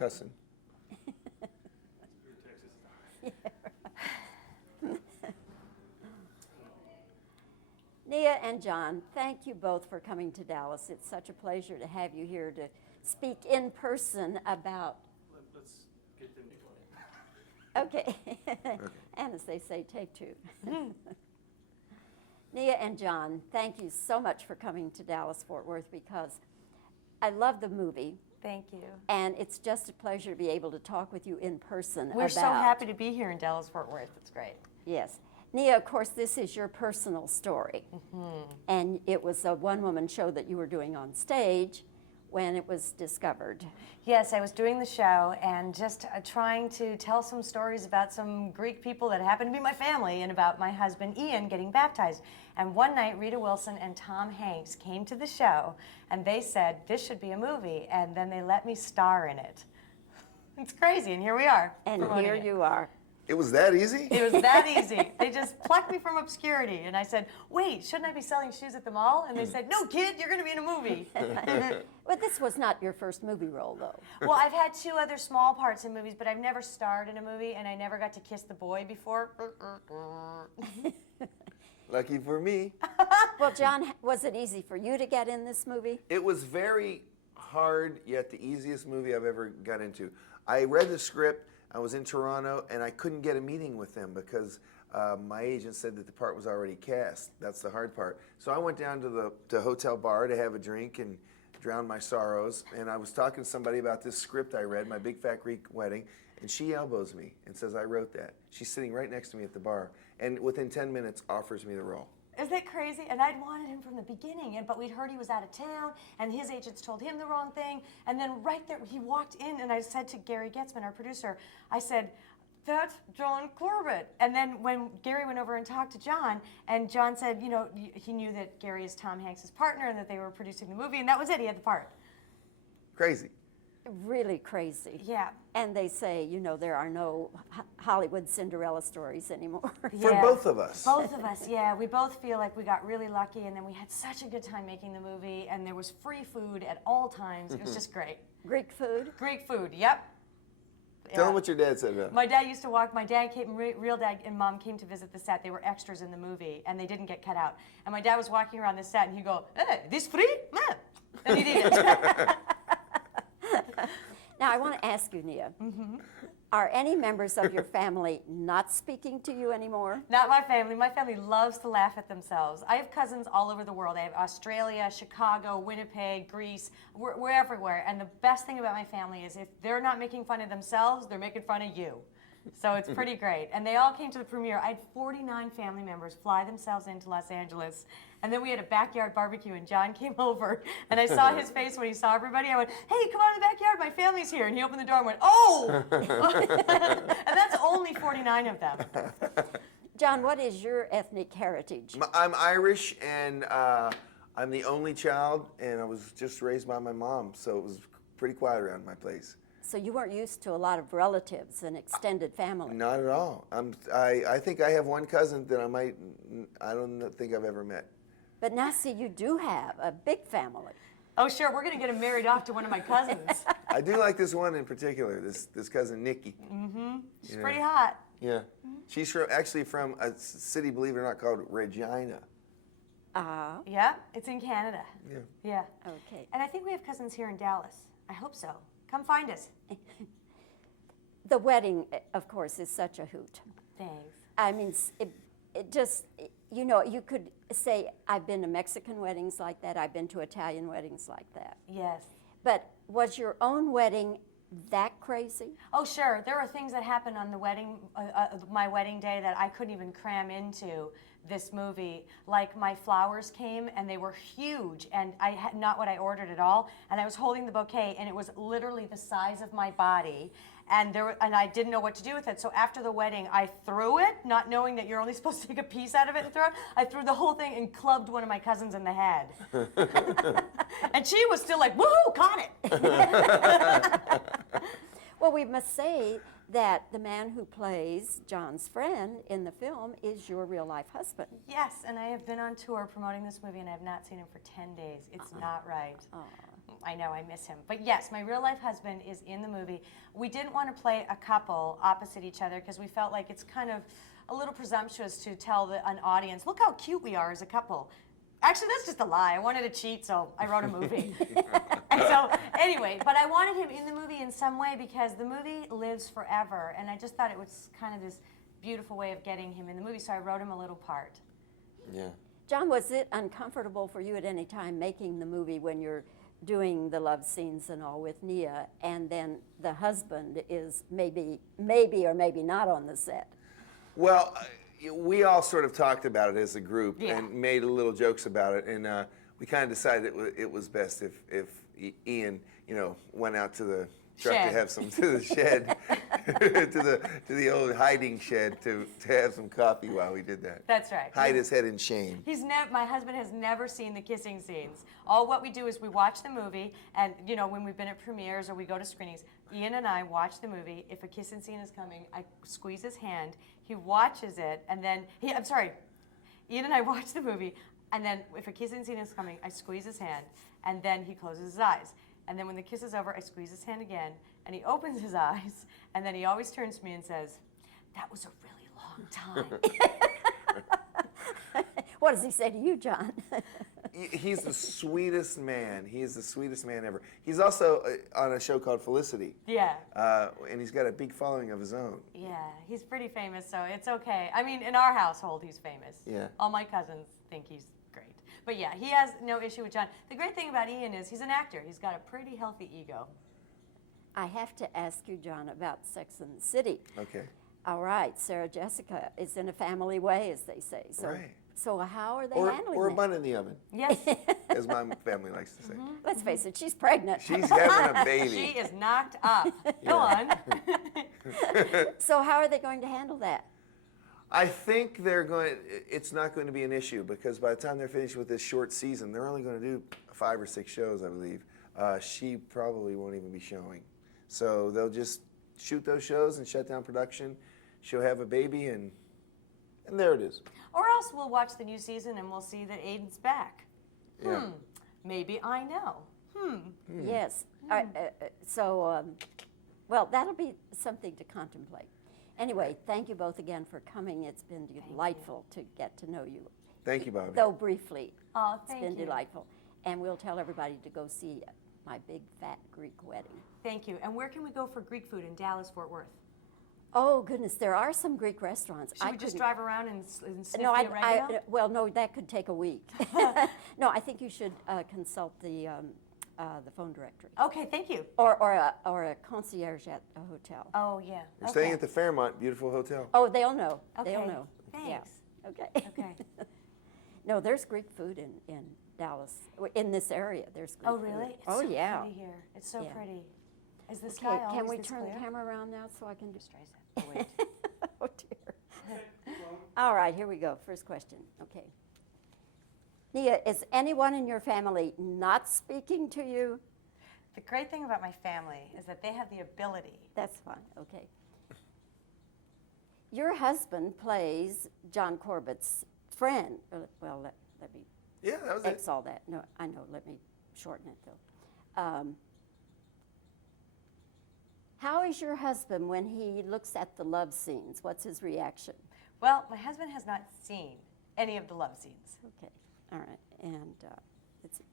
cussing. Nia and John, thank you both for coming to Dallas. It's such a pleasure to have you here to speak in person about... Let's get them to play. Okay. And as they say, take two. Nia and John, thank you so much for coming to Dallas-Fort Worth because I love the movie. Thank you. And it's just a pleasure to be able to talk with you in person. We're so happy to be here in Dallas-Fort Worth. It's great. Yes. Nia, of course, this is your personal story. And it was a one-woman show that you were doing on stage when it was discovered. Yes, I was doing the show and just trying to tell some stories about some Greek people that happen to be my family and about my husband Ian getting baptized. And one night, Rita Wilson and Tom Hanks came to the show and they said, this should be a movie. And then they let me star in it. It's crazy, and here we are. And here you are. It was that easy? It was that easy. They just plucked me from obscurity. And I said, wait, shouldn't I be selling shoes at the mall? And they said, no, kid, you're going to be in a movie. Well, this was not your first movie role, though. Well, I've had 2 other small parts in movies, but I've never starred in a movie, and I never got to kiss the boy before. Lucky for me. Well, John, was it easy for you to get in this movie? It was very hard, yet the easiest movie I've ever got into. I read the script. I was in Toronto, and I couldn't get a meeting with them because my agent said that the part was already cast. That's the hard part. So I went down to the hotel bar to have a drink and drown my sorrows. And I was talking to somebody about this script I read, My Big Fat Greek Wedding, and she elbows me and says, I wrote that. She's sitting right next to me at the bar, and within 10 minutes offers me the role. Isn't that crazy? And I'd wanted him from the beginning, but we'd heard he was out of town, and his agents told him the wrong thing. And then right there, he walked in, and I said to Gary Getzman, our producer, I said, that's John Corbett. And then when Gary went over and talked to John, and John said, you know, he knew that Gary is Tom Hanks' partner and that they were producing the movie, and that was it. He had the part. Crazy. Really crazy. Yeah. And they say, you know, there are no Hollywood Cinderella stories anymore. For both of us. Both of us, yeah. We both feel like we got really lucky, and then we had such a good time making the movie, and there was free food at all times. It was just great. Greek food? Greek food, yep. Tell them what your dad said about it. My dad used to walk, my dad came, real dad and mom came to visit the set. They were extras in the movie, and they didn't get cut out. And my dad was walking around the set, and he'd go, hey, this free? Man. And he did it. Now, I want to ask you, Nia, are any members of your family not speaking to you anymore? Not my family. My family loves to laugh at themselves. I have cousins all over the world. I have Australia, Chicago, Winnipeg, Greece. We're everywhere. And the best thing about my family is if they're not making fun of themselves, they're making fun of you. So it's pretty great. And they all came to the premiere. I had 49 family members fly themselves into Los Angeles. And then we had a backyard barbecue, and John came over, and I saw his face when he saw everybody. I went, hey, come on in the backyard, my family's here. And he opened the door and went, oh! And that's only 49 of them. John, what is your ethnic heritage? I'm Irish, and I'm the only child, and I was just raised by my mom, so it was pretty quiet around my place. So you weren't used to a lot of relatives and extended family? Not at all. I think I have one cousin that I don't think I've ever met. But now, see, you do have a big family. Oh, sure, we're going to get him married off to one of my cousins. I do like this one in particular, this cousin Nikki. She's pretty hot. Yeah. She's actually from a city, believe it or not, called Regina. Yeah, it's in Canada. Yeah. Yeah. Okay. And I think we have cousins here in Dallas. I hope so. Come find us. The wedding, of course, is such a hoot. Thanks. I mean, it just, you know, you could say, I've been to Mexican weddings like that, I've been to Italian weddings like that. Yes. But was your own wedding that crazy? Oh, sure. There are things that happened on the wedding, my wedding day that I couldn't even cram into this movie. Like my flowers came and they were huge, and I had not what I ordered at all. And I was holding the bouquet, and it was literally the size of my body. And I didn't know what to do with it. So after the wedding, I threw it, not knowing that you're only supposed to take a piece out of it and throw it. I threw the whole thing and clubbed one of my cousins in the head. And she was still like, woohoo, caught it. Well, we must say that the man who plays John's friend in the film is your real-life husband. Yes, and I have been on tour promoting this movie, and I have not seen him for 10 days. It's not right. I know, I miss him. But yes, my real life husband is in the movie. We didn't want to play a couple opposite each other because we felt like it's kind of a little presumptuous to tell an audience, look how cute we are as a couple. Actually, that's just a lie. I wanted to cheat, so I wrote a movie. And so, anyway, but I wanted him in the movie in some way because the movie lives forever, and I just thought it was kind of this beautiful way of getting him in the movie, so I wrote him a little part. Yeah. John, was it uncomfortable for you at any time making the movie when you're doing the love scenes and all with Nia, and then the husband is maybe or maybe not on the set? Well, we all sort of talked about it as a group Yeah. and made little jokes about it, and we kind of decided it was best if Ian, went out to the truck Shed. to have some to the shed, to the old hiding shed to have some coffee while we did that. That's right. Hide his head in shame. My husband has never seen the kissing scenes. All what we do is we watch the movie, and when we've been at premieres or we go to screenings, Ian and I watch the movie. If a kissing scene is coming, I squeeze his hand. He watches it, and then Ian and I watch the movie, and then if a kissing scene is coming, I squeeze his hand, and then he closes his eyes. And then when the kiss is over, I squeeze his hand again, and he opens his eyes, and then he always turns to me and says, "That was a really long time." What does he say to you, John? He's the sweetest man. He's the sweetest man ever. He's also on a show called Felicity. Yeah. And he's got a big following of his own. Yeah, he's pretty famous, so it's okay. I mean, in our household, he's famous. Yeah. All my cousins think he's great. But yeah, he has no issue with John. The great thing about Ian is he's an actor. He's got a pretty healthy ego. I have to ask you, John, about Sex and the City. Okay. All right, Sarah Jessica is in a family way, as they say. So, Right. so how are they Or handling a that? bun in the oven, Yes, as my family likes to say. Let's face it, she's pregnant. She's having a she baby. is knocked up. Go on. So how are they going to handle that? I think it's not going to be an issue because by the time they're finished with this short season, they're only going to do 5 or 6 shows, I believe. She probably won't even be showing. So they'll just shoot those shows and shut down production. She'll have a baby and there it is. Or else we'll watch the new season and we'll see that Aiden's back. Yeah. Maybe I know. Yes. All right, well, that'll be something to contemplate. Anyway, thank you both again for coming. It's been delightful to get to know you, Thank you, Bobbie. though briefly. Oh, It's thank been you. delightful. And we'll tell everybody to go see my big fat Greek wedding. Thank you. And where can we go for Greek food in Dallas, Fort Worth? Oh, goodness, there are some Greek restaurants. Should we just couldn't- drive around and sniff No, the oregano? well, no, that could take a week. No, I think you should consult the phone directory Okay, thank you. or a concierge at a hotel. Oh, yeah. We're staying at the Fairmont, beautiful hotel. Oh, they'll know. Okay, They'll know. thanks. Yeah. Okay. Okay. No, there's Greek food in Dallas. In this area, there's Greek Oh, food. really? It's Oh, so yeah. pretty here. It's so Yeah. pretty. Is the Okay, sky can always we this turn clear? the camera around now so I can just Streisand. Oh, wait. Oh, dear. All right, here we go. First question. Okay. Nia, is anyone in your family not speaking to you? The great thing about my family is that they have the ability. That's fine. Okay. Your husband plays John Corbett's friend. Well, let me Yeah, that was it. X all that. No, I know. Let me shorten it, though. How is your husband when he looks at the love scenes? What's his reaction? Well, my husband has not seen any of the love scenes. Okay, all right, and let's see.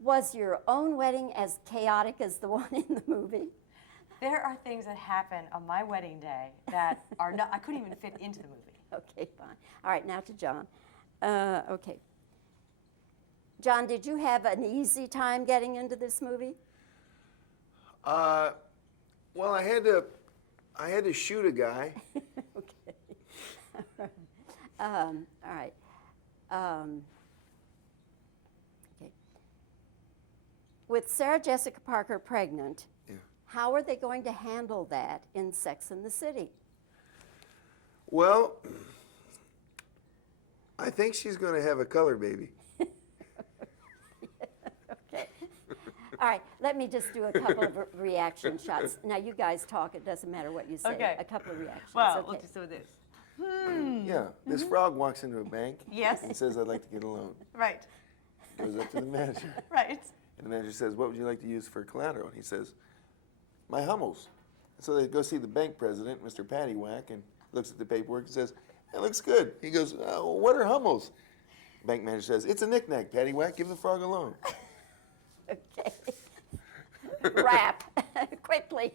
Was your own wedding as chaotic as the one in the movie? There are things that happen on my wedding day that are not, I couldn't even fit into the movie. Okay, fine. All right, now to John. Okay. John, did you have an easy time getting into this movie? Well, I had to shoot a guy. Okay. All right. Okay. With Sarah Jessica Parker pregnant, Yeah. how are they going to handle that in Sex and the City? Well, I think she's going to have a color baby. Okay. All right, let me just do a couple of reaction shots. Now, you guys talk, it doesn't matter what you say. Okay. A couple of reactions. Well, okay. we'll just do this. Yeah. This frog walks into a bank Yes. and says, "I'd like to get a loan." Right. Goes up to the manager. Right. And the manager says, what would you like to use for collateral? And he says, my Hummels. And so they go see the bank president, Mr. Paddywhack, and looks at the paperwork and says, it looks good. He goes, what are Hummels? Bank manager says, it's a knick-knack, Paddywhack. Give the frog alone. Okay. Wrap quickly.